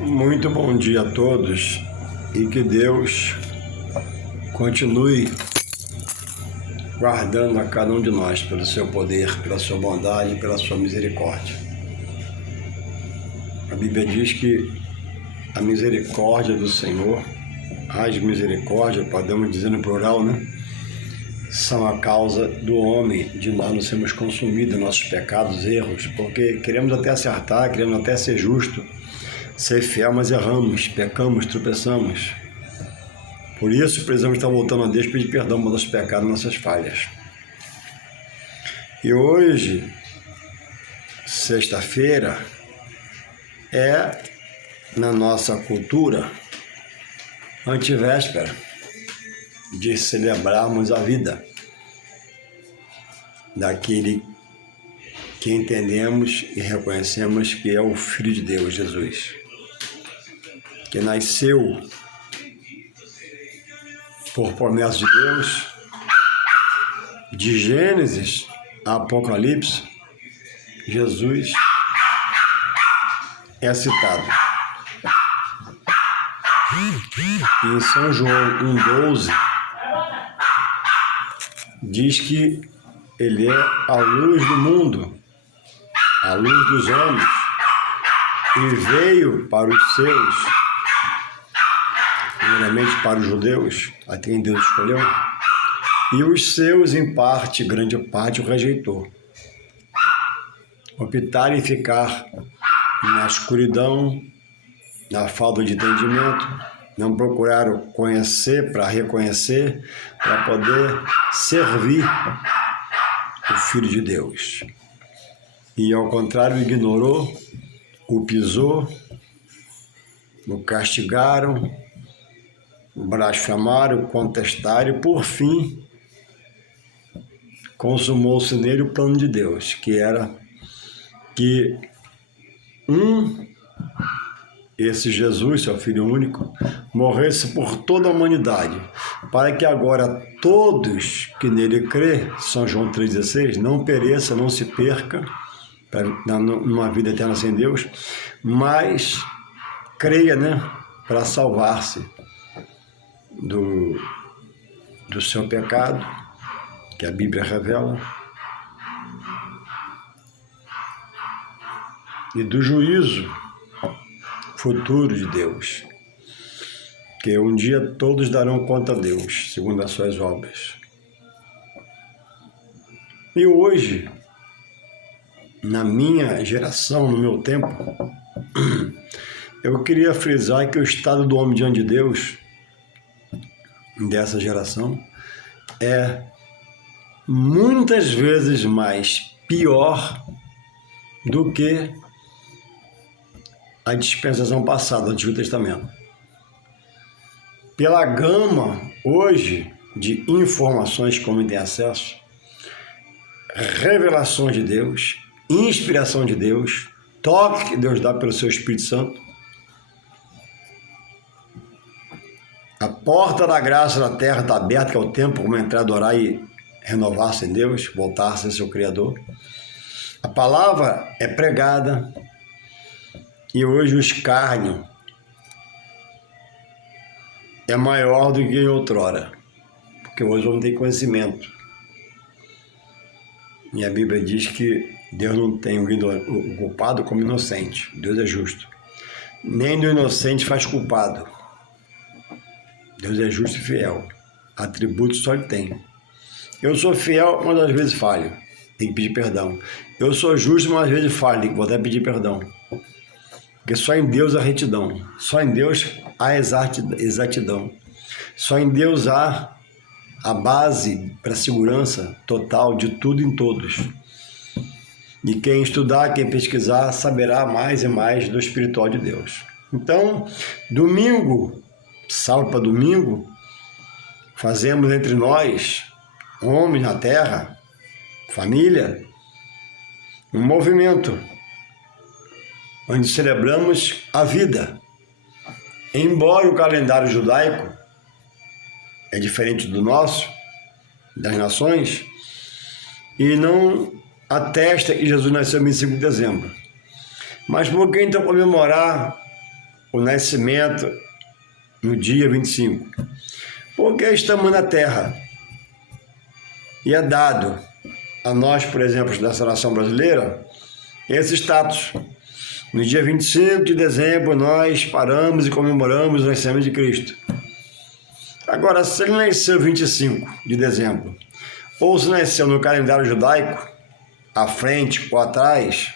Muito bom dia a todos e que Deus continue guardando a cada um de nós pelo seu poder, pela sua bondade, pela sua misericórdia. A Bíblia diz que a misericórdia do Senhor, as misericórdias, podemos dizer no plural, né? São a causa do homem, de nós não sermos consumidos em nossos pecados, erros, porque queremos até acertar, queremos até ser justo, ser fiel, mas erramos, pecamos, tropeçamos. Por isso, precisamos estar voltando a Deus e pedir perdão pelos nossos pecados, nossas falhas. E hoje, sexta-feira, é, na nossa cultura, antivéspera de celebrarmos a vida daquele que entendemos e reconhecemos que é o Filho de Deus, Jesus, que nasceu por promessa de Deus, de Gênesis a Apocalipse. Jesus é citado. Em São João 1,12, diz que ele é a luz do mundo, a luz dos homens, e veio para os seus, primeiramente para os judeus, a quem Deus escolheu, e os seus, em parte, grande parte, o rejeitou. Optaram em ficar na escuridão, na falta de entendimento, não procuraram conhecer para reconhecer, para poder servir o Filho de Deus. E, ao contrário, ignorou, o pisou, o castigaram, o blasfemaram, o contestaram e, por fim, consumou-se nele o plano de Deus, que era que esse Jesus, seu Filho único, morresse por toda a humanidade, para que agora todos que nele crê, São João 3,16, não pereça, não se perca, numa vida eterna sem Deus, mas creia, para salvar-se do seu pecado, que a Bíblia revela, e do juízo futuro de Deus, que um dia todos darão conta a Deus, segundo as suas obras. E hoje, na minha geração, no meu tempo, eu queria frisar que o estado do homem diante de Deus, dessa geração, é muitas vezes mais pior do que a dispensação passada do Antigo Testamento. Pela gama, hoje, de informações que o homem tem acesso, revelações de Deus, inspiração de Deus, toque que Deus dá pelo seu Espírito Santo, a porta da graça da terra está aberta, que é o tempo como entrar, adorar e renovar-se em Deus, voltar-se a seu Criador. A palavra é pregada, e hoje o escárnio é maior do que em outrora, porque hoje não tem conhecimento. E a Bíblia diz que Deus não tem o culpado como inocente. Deus é justo. Nem do inocente faz culpado. Deus é justo e fiel. Atributos só ele tem. Eu sou fiel, mas às vezes falho. Tem que pedir perdão. Eu sou justo, mas às vezes falho. Tem que voltar a pedir perdão. Porque só em Deus há retidão, só em Deus há exatidão, só em Deus há a base para a segurança total de tudo em todos. E quem estudar, quem pesquisar, saberá mais e mais do espiritual de Deus. Então, domingo, sábado para domingo, fazemos entre nós, homens na terra, família, um movimento onde celebramos a vida. Embora o calendário judaico é diferente do nosso, das nações, e não atesta que Jesus nasceu em 25 de dezembro. Mas por que então comemorar o nascimento no dia 25? Porque estamos na Terra e é dado a nós, por exemplo, dessa nação brasileira, esse status. No dia 25 de dezembro, nós paramos e comemoramos o nascimento de Cristo. Agora, se ele nasceu 25 de dezembro, ou se nasceu no calendário judaico, à frente ou atrás,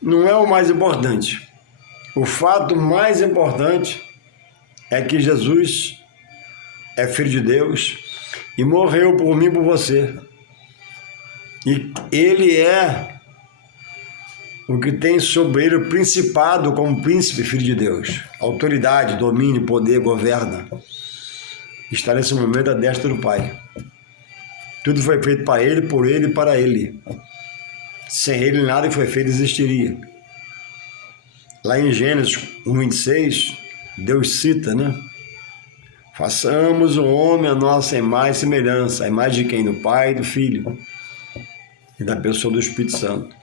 não é o mais importante. O fato mais importante é que Jesus é Filho de Deus e morreu por mim e por você. E ele é o que tem sobre ele o principado como príncipe, Filho de Deus. Autoridade, domínio, poder, governa. Está nesse momento à destra do Pai. Tudo foi feito para ele, por ele e para ele. Sem ele nada que foi feito existiria. Lá em Gênesis 1:26, Deus cita, né? Façamos o homem a nossa imagem e semelhança. A imagem de quem? Do Pai e do Filho. E da pessoa do Espírito Santo.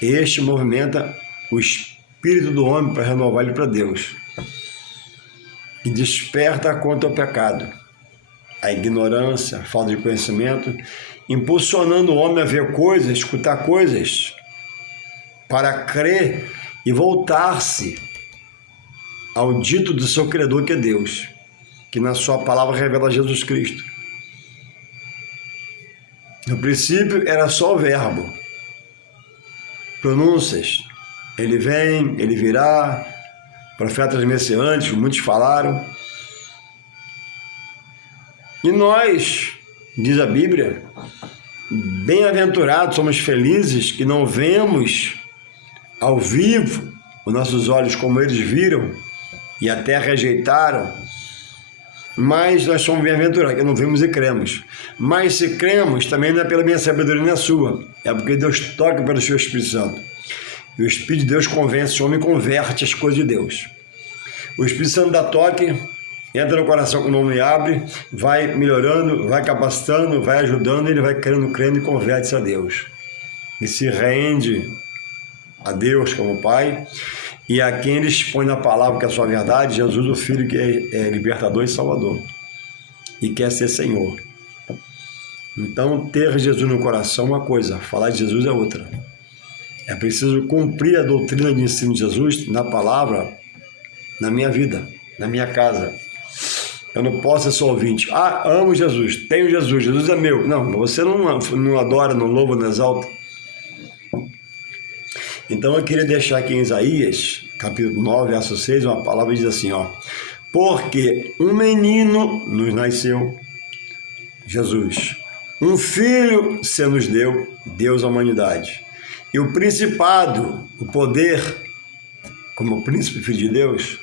Este movimenta o espírito do homem para renovar ele para Deus. E desperta contra o pecado, a ignorância, a falta de conhecimento, impulsionando o homem a ver coisas, escutar coisas, para crer e voltar-se ao dito do seu Criador, que é Deus, que na sua palavra revela Jesus Cristo. No princípio era só o verbo, pronúncias, ele vem, ele virá, profetas messiânicos, muitos falaram. E nós, diz a Bíblia, bem-aventurados, somos felizes que não vemos ao vivo os nossos olhos como eles viram e até rejeitaram, mas nós somos bem-aventurados, que não vemos e cremos. Mas se cremos, também não é pela minha sabedoria nem a sua, é porque Deus toca pelo seu Espírito Santo. E o Espírito de Deus convence o homem e converte as coisas de Deus. O Espírito Santo dá toque, entra no coração quando o homem abre, vai melhorando, vai capacitando, vai ajudando, ele vai crendo e converte-se a Deus. E se rende a Deus como Pai, e a quem ele expõe na palavra, que é a sua verdade, Jesus, o Filho, que é libertador e salvador, e quer ser Senhor. Então, ter Jesus no coração é uma coisa, falar de Jesus é outra. É preciso cumprir a doutrina de ensino de Jesus na palavra, na minha vida, na minha casa. Eu não posso ser só ouvinte. Amo Jesus, tenho Jesus, Jesus é meu. Não, você não adora, não louva, não exalta. Então eu queria deixar aqui em Isaías, capítulo 9, verso 6, uma palavra que diz assim, porque um menino nos nasceu, Jesus, um filho se nos deu, Deus à humanidade. E o principado, o poder, como príncipe filho de Deus,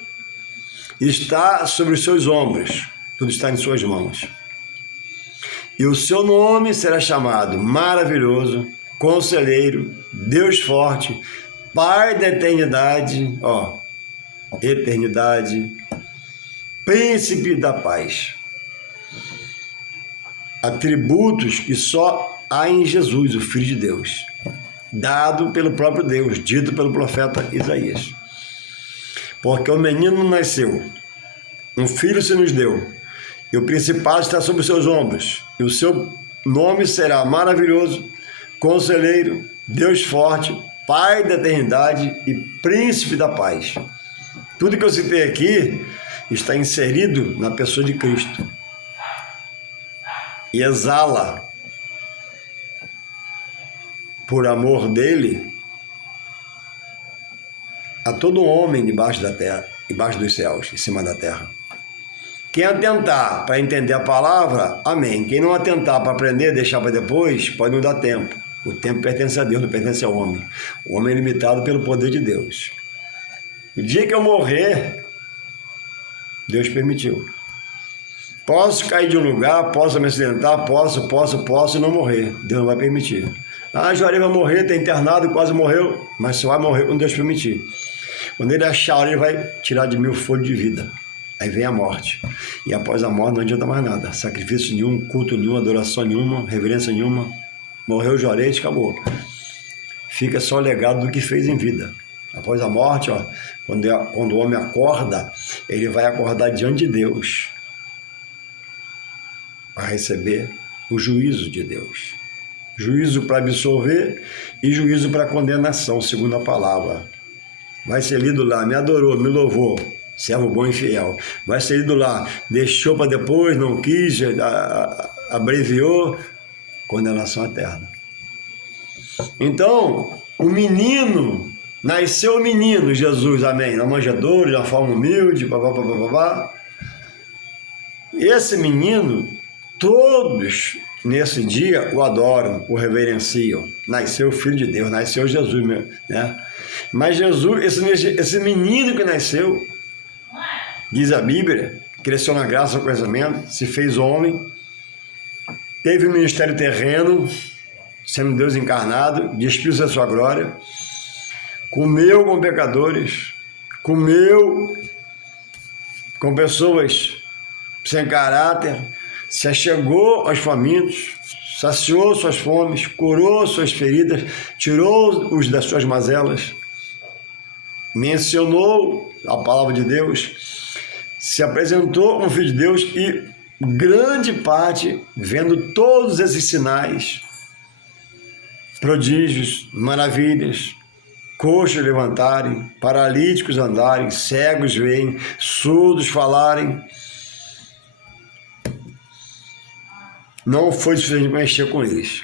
está sobre os seus ombros, tudo está em suas mãos. E o seu nome será chamado Maravilhoso, Conselheiro, Deus Forte, Pai da Eternidade, Eternidade, Príncipe da Paz. Atributos que só há em Jesus, o Filho de Deus, dado pelo próprio Deus, dito pelo profeta Isaías. Porque o menino nasceu, um filho se nos deu, e o principado está sobre os seus ombros, e o seu nome será Maravilhoso, Conselheiro, Deus Forte, Pai da Eternidade e Príncipe da Paz. Tudo que eu citei aqui está inserido na pessoa de Cristo. E exala, por amor dele, a todo homem debaixo da terra, debaixo dos céus, em cima da terra. Quem atentar para entender a palavra, amém. Quem não atentar para aprender, deixar para depois, pode não dar tempo. O tempo pertence a Deus, não pertence ao homem. O homem é limitado pelo poder de Deus. O dia que eu morrer, Deus permitiu. Posso cair de um lugar, posso me acidentar, posso e não morrer. Deus não vai permitir. Juarez vai morrer, está internado, quase morreu, mas só vai morrer quando Deus permitir. Quando ele achar, ele vai tirar de mim o fôlego de vida. Aí vem a morte. E após a morte não adianta mais nada. Sacrifício nenhum, culto nenhum, adoração nenhuma, reverência nenhuma. Morreu o Juarez, acabou. Fica só o legado do que fez em vida. Após a morte, ó, quando o homem acorda, ele vai acordar diante de Deus para receber o juízo de Deus. Juízo para absolver e juízo para condenação, segundo a palavra. Vai ser lido lá, me adorou, me louvou, servo bom e fiel. Vai ser lido lá, deixou para depois, não quis, abreviou, condenação eterna. Então, nasceu o menino Jesus, amém, na manjedoura, na forma humilde, papapá. Esse menino, todos nesse dia o adoram, o reverenciam. Nasceu o Filho de Deus, nasceu Jesus, né? Mas Jesus, esse menino que nasceu, diz a Bíblia, cresceu na graça e no conhecimento, se fez homem, teve um ministério terreno, sendo Deus encarnado, despiu-se da sua glória, comeu com pecadores, comeu com pessoas sem caráter, se achegou aos famintos, saciou suas fomes, curou suas feridas, tirou-os das suas mazelas, mencionou a palavra de Deus, se apresentou como Filho de Deus e grande parte, vendo todos esses sinais, prodígios, maravilhas, coxos levantarem, paralíticos andarem, cegos veem, surdos falarem, não foi suficiente mexer com eles.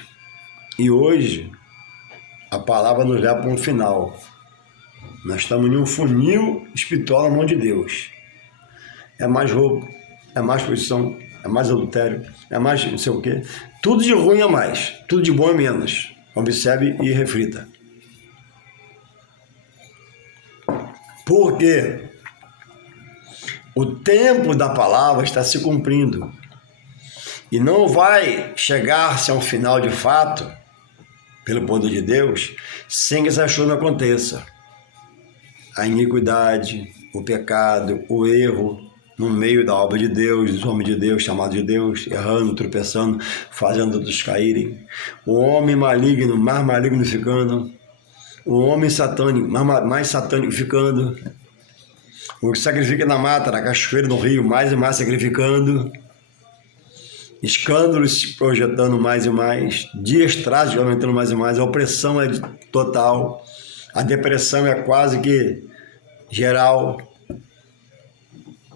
E hoje, a palavra nos leva para um final. Nós estamos em um funil espiritual na mão de Deus. É mais roubo, é mais posição, é mais adultério, é mais não sei o quê. Tudo de ruim é mais, tudo de bom é menos. Observe e reflita. Porque o tempo da palavra está se cumprindo. E não vai chegar-se a um final de fato, pelo poder de Deus, sem que essa chuva aconteça. A iniquidade, o pecado, o erro, no meio da obra de Deus, dos homens de Deus, chamados de Deus, errando, tropeçando, fazendo outros caírem. O homem maligno, mais maligno ficando. O homem satânico, mais satânico ficando. O que sacrifica na mata, na cachoeira, no rio, mais e mais sacrificando. Escândalos se projetando mais e mais, dias trágicos aumentando mais e mais, a opressão é total, a depressão é quase que geral,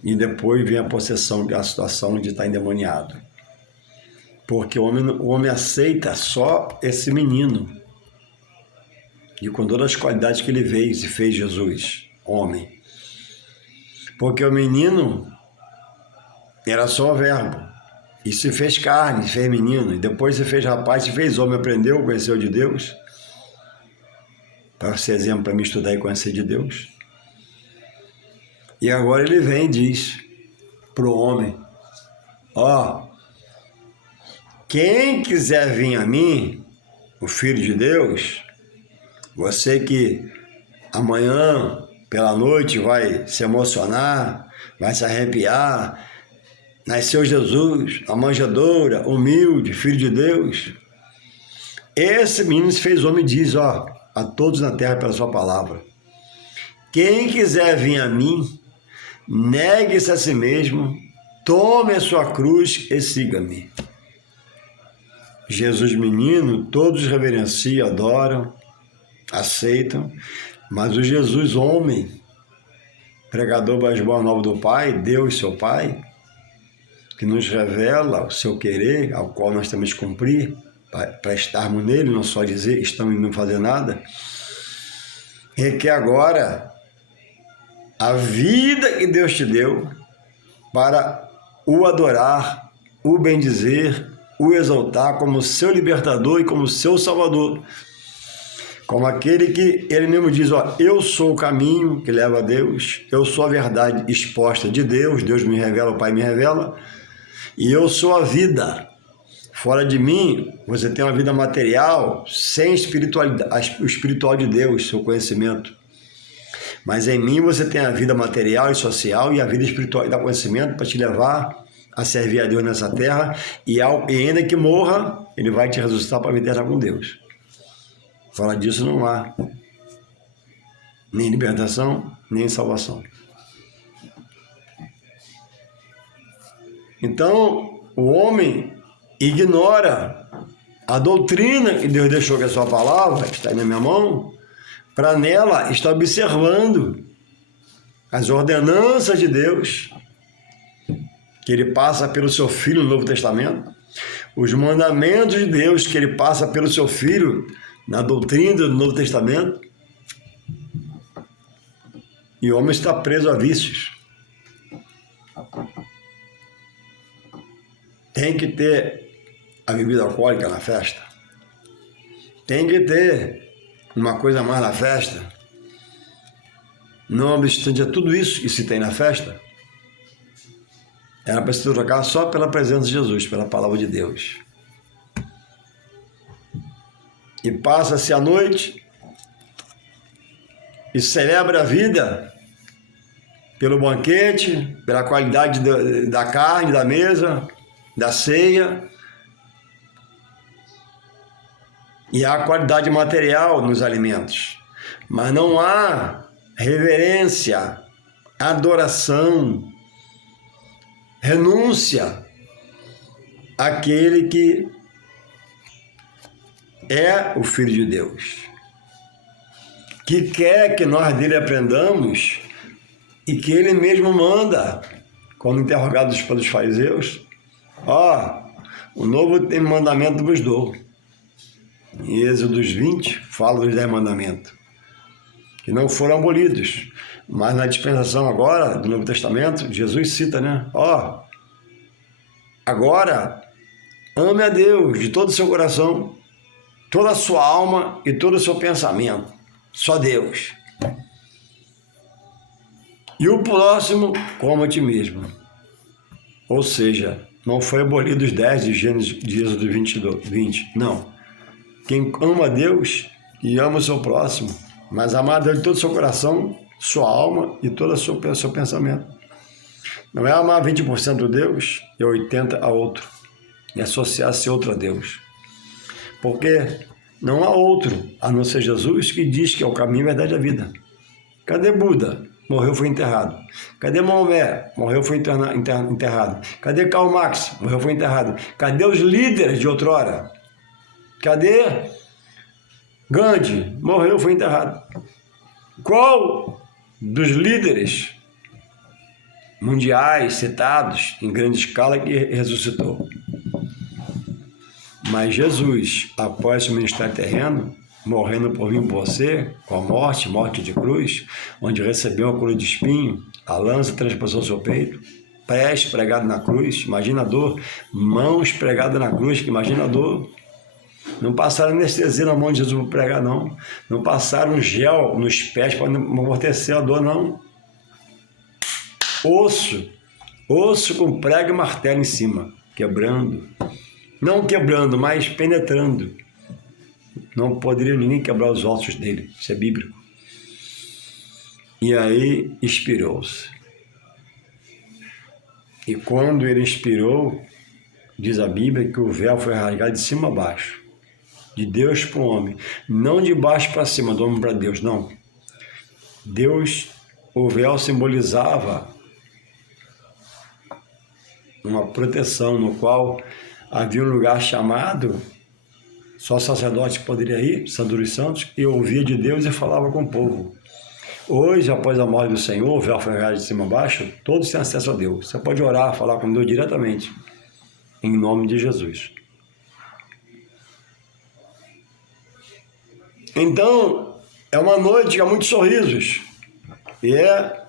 e depois vem a possessão, que é a situação de estar endemoniado. Porque o homem aceita só esse menino, e com todas as qualidades que ele veio, se fez Jesus, homem. Porque o menino era só o verbo. E se fez carne, se fez menino, e depois se fez rapaz, se fez homem, aprendeu, conheceu de Deus, para ser exemplo para me estudar e conhecer de Deus. E agora ele vem e diz para o homem, ó, quem quiser vir a mim, o Filho de Deus, você que amanhã, pela noite, vai se emocionar, vai se arrepiar, nasceu Jesus, a manjedoura, humilde, Filho de Deus. Esse menino se fez homem e diz, ó, a todos na terra pela sua palavra. Quem quiser vir a mim, negue-se a si mesmo, tome a sua cruz e siga-me. Jesus menino, todos reverenciam, adoram, aceitam, mas o Jesus homem, pregador das boas novas do Pai, Deus seu Pai, que nos revela o seu querer, ao qual nós temos que cumprir, para estarmos nele, não só dizer estamos e não fazer nada, requer agora a vida que Deus te deu para o adorar, o bendizer, o exaltar como seu libertador e como seu salvador. Como aquele que ele mesmo diz, ó, eu sou o caminho que leva a Deus, eu sou a verdade exposta de Deus, Deus me revela, o Pai me revela, e eu sou a vida. Fora de mim, você tem uma vida material sem espiritualidade, o espiritual de Deus, seu conhecimento. Mas em mim você tem a vida material e social e a vida espiritual e da conhecimento para te levar a servir a Deus nessa terra e ainda que morra, ele vai te ressuscitar para a vida eterna com Deus. Fora disso não há. nem libertação, nem salvação. Então, o homem ignora a doutrina que Deus deixou, que é a sua palavra, que está aí na minha mão, para nela estar observando as ordenanças de Deus, que ele passa pelo seu Filho no Novo Testamento, os mandamentos de Deus, que ele passa pelo seu Filho na doutrina do Novo Testamento, e o homem está preso a vícios. Tem que ter a bebida alcoólica na festa. Tem que ter uma coisa a mais na festa. Não obstante a tudo isso que se tem na festa, era para se trocar só pela presença de Jesus, pela palavra de Deus. E passa-se a noite e celebra a vida pelo banquete, pela qualidade da carne, da mesa, da ceia, e há qualidade material nos alimentos, mas não há reverência, adoração, renúncia àquele que é o Filho de Deus, que quer que nós dele aprendamos e que ele mesmo manda, quando interrogados pelos fariseus, o novo mandamento vos dou. Em Êxodo 20, fala dos 10 mandamentos, que não foram abolidos, mas na dispensação agora do Novo Testamento, Jesus cita, né? Agora, ame a Deus de todo o seu coração, toda a sua alma e todo o seu pensamento. Só Deus. E o próximo, como a ti mesmo. Ou seja, não foi abolido os 10 de Gênesis de Êxodo 20. Não. Quem ama a Deus e ama o seu próximo, mas amar a Deus de todo o seu coração, sua alma e todo o seu pensamento. Não é amar 20% a Deus e 80% a outro, e associar-se outro a Deus. Porque não há outro, a não ser Jesus, que diz que é o caminho, a verdade e a vida. Cadê Buda? Morreu, foi enterrado. Cadê Maomé? Morreu, foi enterrado. Cadê Karl Marx? Morreu, foi enterrado. Cadê os líderes de outrora? Cadê Gandhi? Morreu, foi enterrado. Qual dos líderes mundiais citados em grande escala que ressuscitou? Mas Jesus, após o ministério terreno, morrendo por mim e por você, com a morte de cruz, onde recebeu a coroa de espinho, a lança transpassou seu peito, pés pregados na cruz, imagina a dor, mãos pregadas na cruz, que imagina a dor. Não passaram anestesia na mão de Jesus para pregar, não. Não passaram gel nos pés para amortecer a dor, não. Osso com prego e martelo em cima, quebrando. Não quebrando, mas penetrando. Não poderia ninguém quebrar os ossos dele, isso é bíblico. E aí expirou-se. E quando ele expirou, diz a Bíblia que o véu foi rasgado de cima a baixo. De Deus para o homem, não de baixo para cima, do homem para Deus, não. Deus, o véu simbolizava uma proteção no qual havia um lugar chamado, só sacerdote poderia ir, Santo dos Santos, e ouvia de Deus e falava com o povo. Hoje, após a morte do Senhor, o véu foi rasgado de cima a baixo, todos têm acesso a Deus. Você pode orar, falar com Deus diretamente, em nome de Jesus. Então, é uma noite que há muitos sorrisos. E é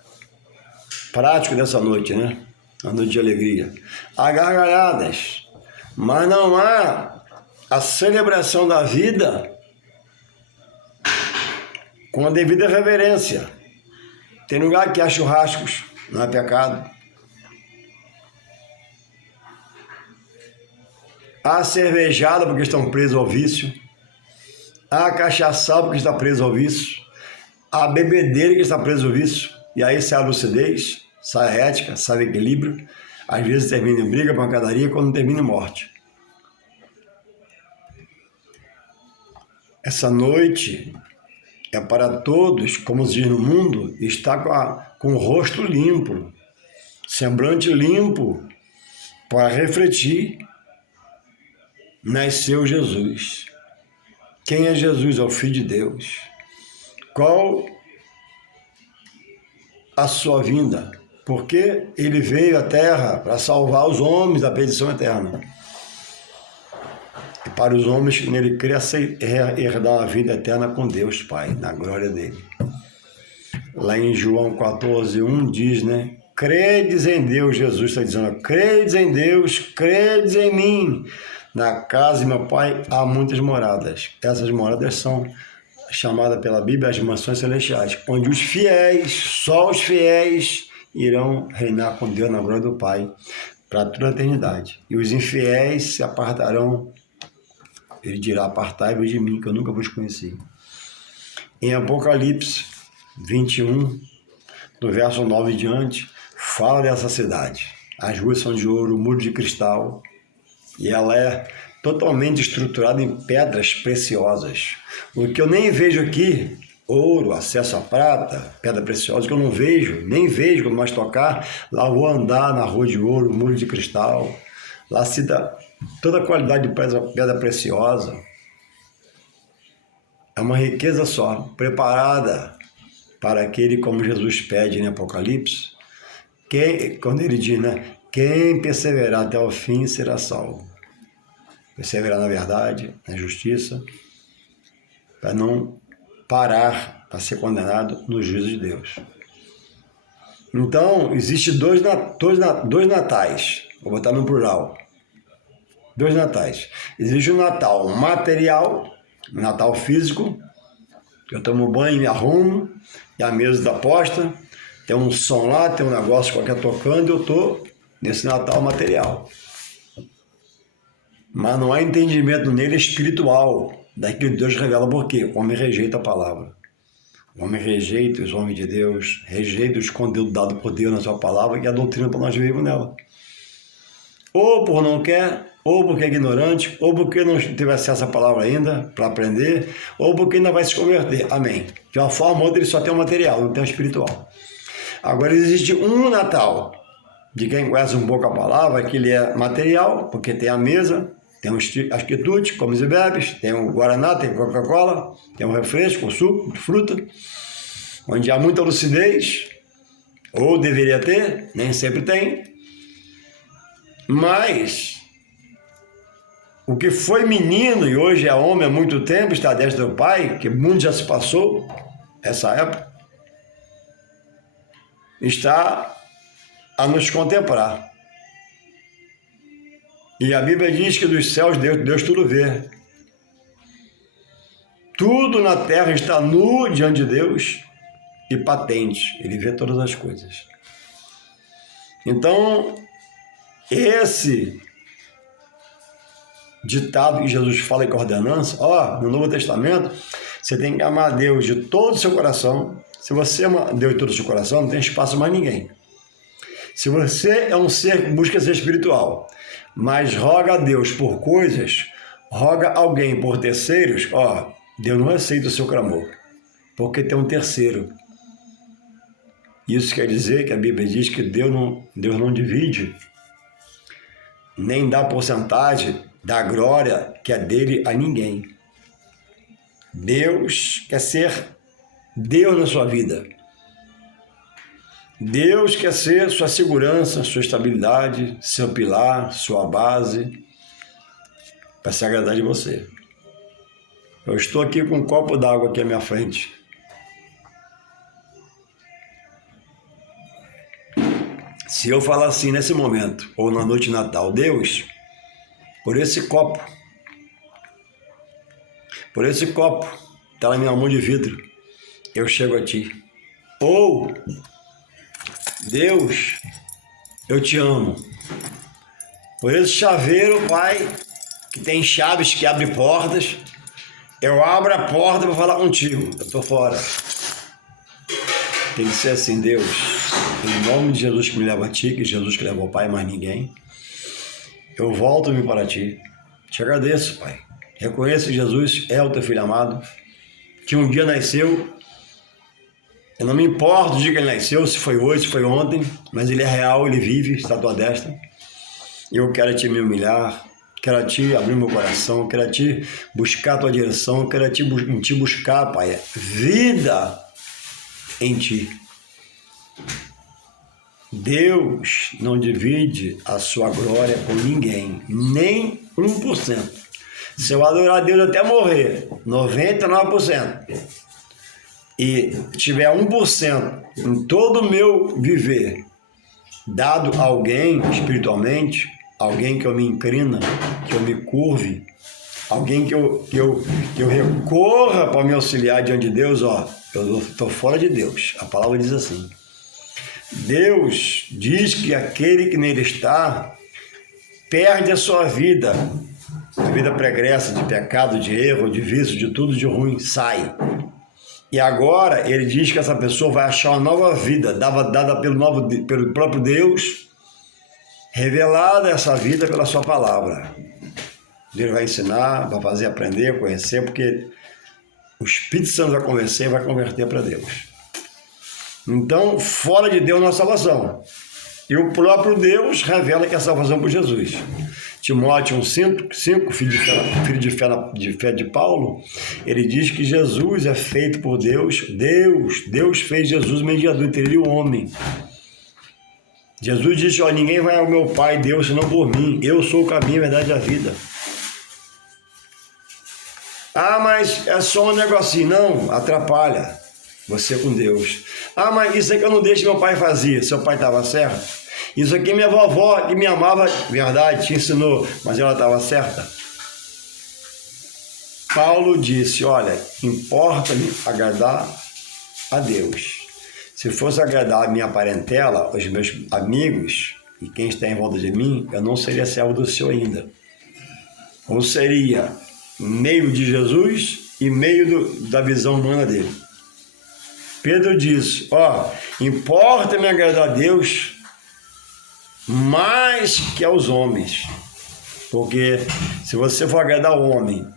prático dessa noite, né? Uma noite de alegria. Há gargalhadas, mas não há a celebração da vida com a devida reverência. Tem lugar que há churrascos, não é pecado. Há cervejada porque estão presos ao vício. Há cachaçal porque está preso ao vício. Há bebedeira que está preso ao vício. E aí sai a lucidez, sai a ética, sai o equilíbrio. Às vezes termina em briga, pancadaria, quando termina em morte. Essa noite é para todos, como se diz no mundo, estar com o rosto limpo, semblante limpo, para refletir. Nasceu Jesus. Quem é Jesus? É o Filho de Deus. Qual a sua vinda? Porque ele veio à Terra para salvar os homens da perdição eterna. E para os homens que nele crescem, herdar a vida eterna com Deus Pai, na glória dele. Lá em João 14:1 diz, né? Credes em Deus, Jesus está dizendo, credes em Deus, credes em mim. Na casa de meu Pai há muitas moradas. Essas moradas são chamadas pela Bíblia as mansões celestiais, onde os fiéis, só os fiéis, irão reinar com Deus na glória do Pai para toda a eternidade. E os infiéis se apartarão. Ele dirá, apartai-vos de mim, que eu nunca vos conheci. Em Apocalipse 21, do verso 9 em diante, fala dessa cidade. As ruas são de ouro, muro de cristal, e ela é totalmente estruturada em pedras preciosas. O que eu nem vejo aqui, ouro, acesso à prata, pedra preciosa, que eu não vejo, nem vejo quando mais tocar, lá vou andar na rua de ouro, muro de cristal, lá se dá toda a qualidade de pedra preciosa. É uma riqueza só, preparada para aquele, como Jesus pede em Apocalipse, quando ele diz, né? Quem perseverar até o fim será salvo. Perseverar na verdade, na justiça, para não parar, para ser condenado no juízo de Deus. Então, existe dois natais, vou botar no plural. Dois natais. Existe um Natal material, um Natal físico, que eu tomo banho, me arrumo, e a mesa está posta, tem um som lá, tem um negócio qualquer tocando, eu estou nesse Natal material. Mas não há entendimento nele espiritual, daquilo que Deus revela, por quê? O homem rejeita a palavra. O homem rejeita os homens de Deus, rejeita o conteúdo dado por Deus na sua palavra, que é a doutrina para nós vivermos nela. Ou por não quer, ou porque é ignorante, ou porque não teve acesso à palavra ainda para aprender, ou porque ainda vai se converter. Amém. De uma forma ou outra ele só tem o material, não tem o espiritual. Agora existe um Natal, de quem conhece um pouco a palavra, que ele é material, porque tem a mesa, tem as quitutes, comes e bebes, tem o Guaraná, tem a Coca-Cola, tem o refresco, o suco de fruta, onde há muita lucidez, ou deveria ter, nem sempre tem. Mas o que foi menino e hoje é homem há muito tempo, está à destra do Pai, que o mundo já se passou, essa época, está a nos contemplar. E a Bíblia diz que dos céus Deus tudo vê. Tudo na terra está nu diante de Deus e patente. Ele vê todas as coisas. Então, esse ditado que Jesus fala em ordenança, no Novo Testamento, você tem que amar Deus de todo o seu coração. Se você ama Deus de todo o seu coração, não tem espaço mais ninguém. Se você é um ser que busca ser espiritual, mas roga a Deus por coisas, roga alguém por terceiros, Deus não aceita o seu clamor, porque tem um terceiro. Isso quer dizer que a Bíblia diz que Deus não divide, nem dá porcentagem da glória que é dele a ninguém. Deus quer ser Deus na sua vida. Deus quer ser sua segurança, sua estabilidade, seu pilar, sua base, para se agradar de você. Eu estou aqui com um copo d'água aqui à minha frente. Se eu falar assim nesse momento, ou na noite de Natal, Deus, por esse copo está na minha mão de vidro, eu chego a ti. Ou, Deus, eu te amo. Por esse chaveiro, Pai, que tem chaves que abre portas, eu abro a porta para falar contigo. Eu estou fora. Tem que ser assim, Deus. Em nome de Jesus que me leva a ti, que Jesus que leva ao Pai, mais ninguém. Eu volto-me para ti. Te agradeço, Pai. Reconheço que Jesus é o teu filho amado. que um dia nasceu. Eu não me importo do dia que ele nasceu, se foi hoje, se foi ontem, mas ele é real, ele vive, está à tua destra. Eu quero te me humilhar, quero te abrir meu coração, quero te buscar a tua direção, quero em te buscar, Pai, vida em ti. Deus não divide a sua glória com ninguém, nem 1%. Se eu adorar a Deus até morrer, 99%, e tiver 1% em todo o meu viver, dado a alguém espiritualmente, alguém que eu me inclina, que eu me curve, alguém que eu recorra para me auxiliar diante de Deus, eu estou fora de Deus. A palavra diz assim. Deus diz que aquele que nele está perde a sua vida pregressa, de pecado, de erro, de vício, de tudo de ruim, sai. E agora ele diz que essa pessoa vai achar uma nova vida, dada pelo próprio Deus, revelada essa vida pela sua palavra. Deus vai ensinar, vai fazer aprender, conhecer, porque o Espírito Santo vai convencer e vai converter para Deus. Então, fora de Deus não há salvação. E o próprio Deus revela que é salvação por Jesus. Timóteo 1,5, filho de fé de Paulo, ele diz que Jesus é feito por Deus. Deus fez Jesus mediador entre ele e o homem. Jesus disse, ninguém vai ao meu Pai, Deus, senão por mim. Eu sou o caminho, a verdade e a vida. Mas é só um negocinho. Não, atrapalha você com Deus. Mas isso aqui eu não deixo meu pai fazer. Seu pai estava certo? Isso aqui minha vovó, que me amava, verdade, te ensinou, mas ela estava certa? Paulo disse, importa-me agradar a Deus. Se fosse agradar a minha parentela, os meus amigos e quem está em volta de mim, eu não seria servo do Senhor ainda. Ou seria meio de Jesus e meio da visão humana dele. Pedro disse, importa-me agradar a Deus mais que aos homens. Porque se você for agradar ao homem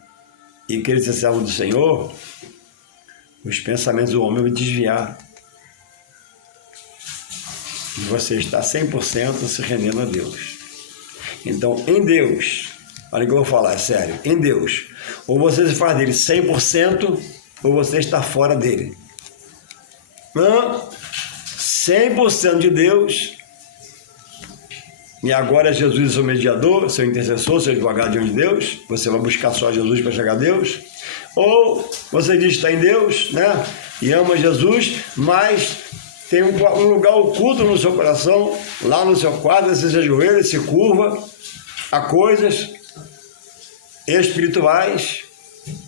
e querer ser servo do Senhor, os pensamentos do homem vão desviar. E você está 100% se rendendo a Deus. Então, em Deus, olha o que eu vou falar, é sério, em Deus, ou você se faz dele 100%, ou você está fora dele. 100% de Deus, e agora é Jesus seu mediador, seu intercessor, seu advogado diante de Deus, você vai buscar só Jesus para chegar a Deus, ou você diz que está em Deus, né, e ama Jesus, mas tem um lugar oculto no seu coração, lá no seu quarto, você se ajoelha, se curva a coisas espirituais,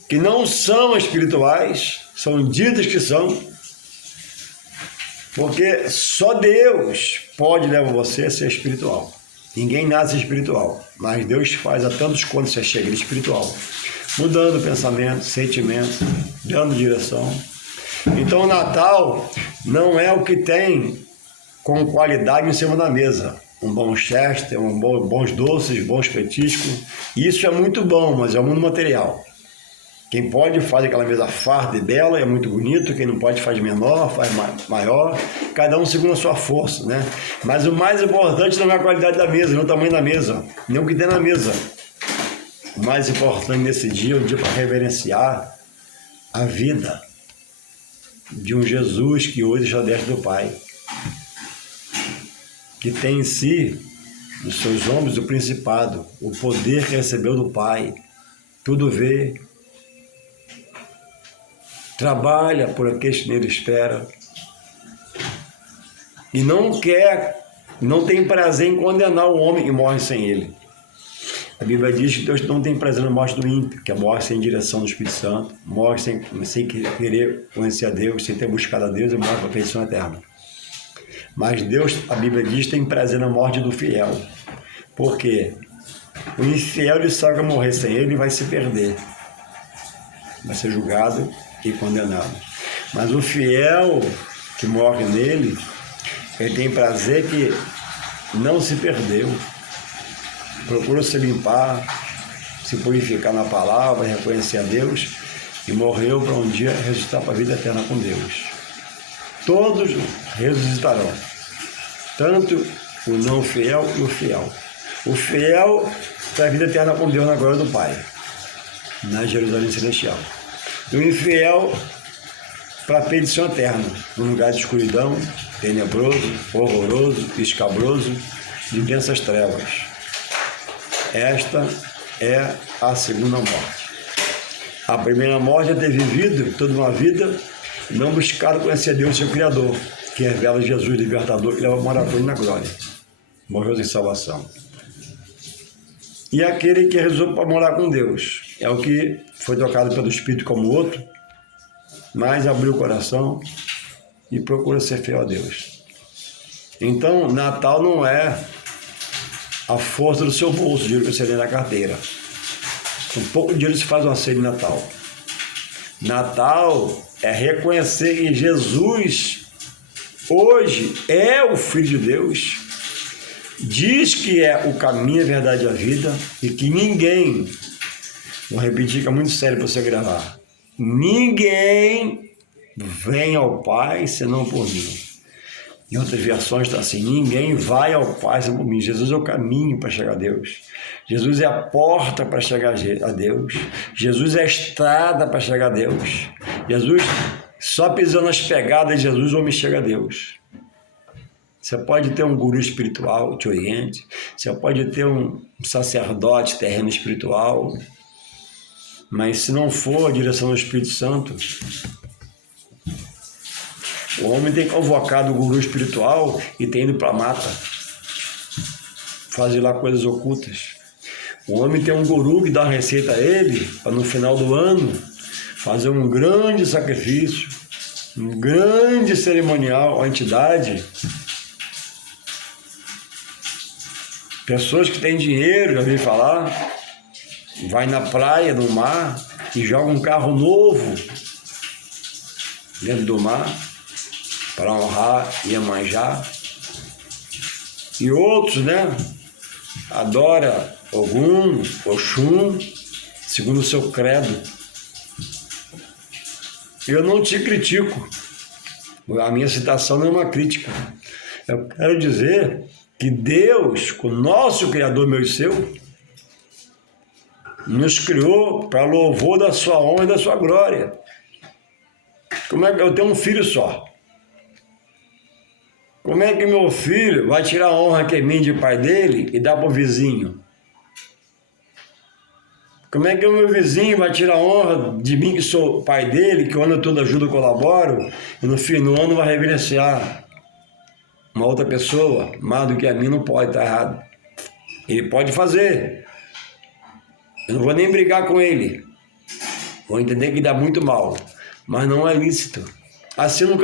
que não são espirituais, são ditas que são, porque só Deus pode levar você a ser espiritual. Ninguém nasce espiritual, mas Deus faz a tantos quantos você chega espiritual, mudando pensamentos, sentimentos, dando direção. Então o Natal não é o que tem com qualidade em cima da mesa. Um bom chester, bons doces, bons petiscos. Isso é muito bom, mas é o mundo material. Quem pode faz aquela mesa farta e bela, é muito bonito. Quem não pode faz menor, faz maior. Cada um segundo a sua força, né? Mas o mais importante não é a qualidade da mesa, não o tamanho da mesa, nem o que tem na mesa. O mais importante nesse dia é um dia para reverenciar a vida de um Jesus que hoje já desce do Pai, que tem em si, nos seus ombros, o principado, o poder que recebeu do Pai, tudo vê, trabalha por aqueles que nele esperam, e não tem prazer em condenar o homem que morre sem ele. A Bíblia diz que Deus não tem prazer na morte do ímpio, que é a morte sem direção do Espírito Santo, morte sem querer conhecer a Deus, sem ter buscado a Deus, e morte para a perdição eterna. Mas Deus, a Bíblia diz, tem prazer na morte do fiel. Por quê? O infiel, ele sabe que morrer sem ele vai se perder, vai ser julgado e condenado. Mas o fiel que morre nele, ele tem prazer que não se perdeu, procura se limpar, se purificar na palavra, reconhecer a Deus, e morreu para um dia ressuscitar para a vida eterna com Deus. Todos ressuscitarão, tanto o não fiel e o fiel. O fiel para a vida eterna com Deus na glória do Pai, na Jerusalém Celestial. E o infiel para a perdição eterna, num lugar de escuridão, tenebroso, horroroso, escabroso, de densas trevas. Esta é a segunda morte. A primeira morte é ter vivido toda uma vida não buscado conhecer Deus, seu Criador, que revela Jesus, libertador, que leva a morar com ele na glória. Morreu sem salvação. E aquele que rezou para morar com Deus é o que foi tocado pelo Espírito como outro, mas abriu o coração e procura ser fiel a Deus. Então, Natal não é a força do seu bolso, o dinheiro que você tem na carteira. Com pouco dinheiro se faz uma ceia de Natal. Natal é reconhecer que Jesus hoje é o Filho de Deus, diz que é o caminho, a verdade e a vida, e que ninguém, vou repetir que é muito sério para você gravar, ninguém vem ao Pai senão por mim. Em outras versões está assim, ninguém vai ao Pai senão por mim. Jesus é o caminho para chegar a Deus. Jesus é a porta para chegar a Deus. Jesus é a estrada para chegar a Deus. Jesus, só pisando nas pegadas de Jesus, o homem chega a Deus. Você pode ter um guru espiritual que te oriente, você pode ter um sacerdote terreno espiritual, mas se não for a direção do Espírito Santo, o homem tem convocado o guru espiritual e tem ido para a mata, fazer lá coisas ocultas. O homem tem um guru que dá uma receita a ele, para no final do ano fazer um grande sacrifício, um grande cerimonial à entidade. Pessoas que têm dinheiro, já ouvi falar, vai na praia, no mar, e joga um carro novo dentro do mar para honrar Iemanjá. E outros, adora Ogum, Oxum, segundo o seu credo. Eu não te critico. A minha citação não é uma crítica. Eu quero dizer que Deus, o nosso Criador, meu e seu, nos criou para louvor da sua honra e da sua glória. Como é que eu tenho um filho só? Como é que meu filho vai tirar a honra que é minha de pai dele e dar para o vizinho? Como é que o meu vizinho vai tirar a honra de mim, que sou pai dele, que o ano todo ajudo, colaboro, e no fim do ano vai reverenciar uma outra pessoa, mais do que a mim? Não pode, estar errado. Ele pode fazer. Eu não vou nem brigar com ele. Vou entender que dá muito mal, mas não é lícito. Assim, no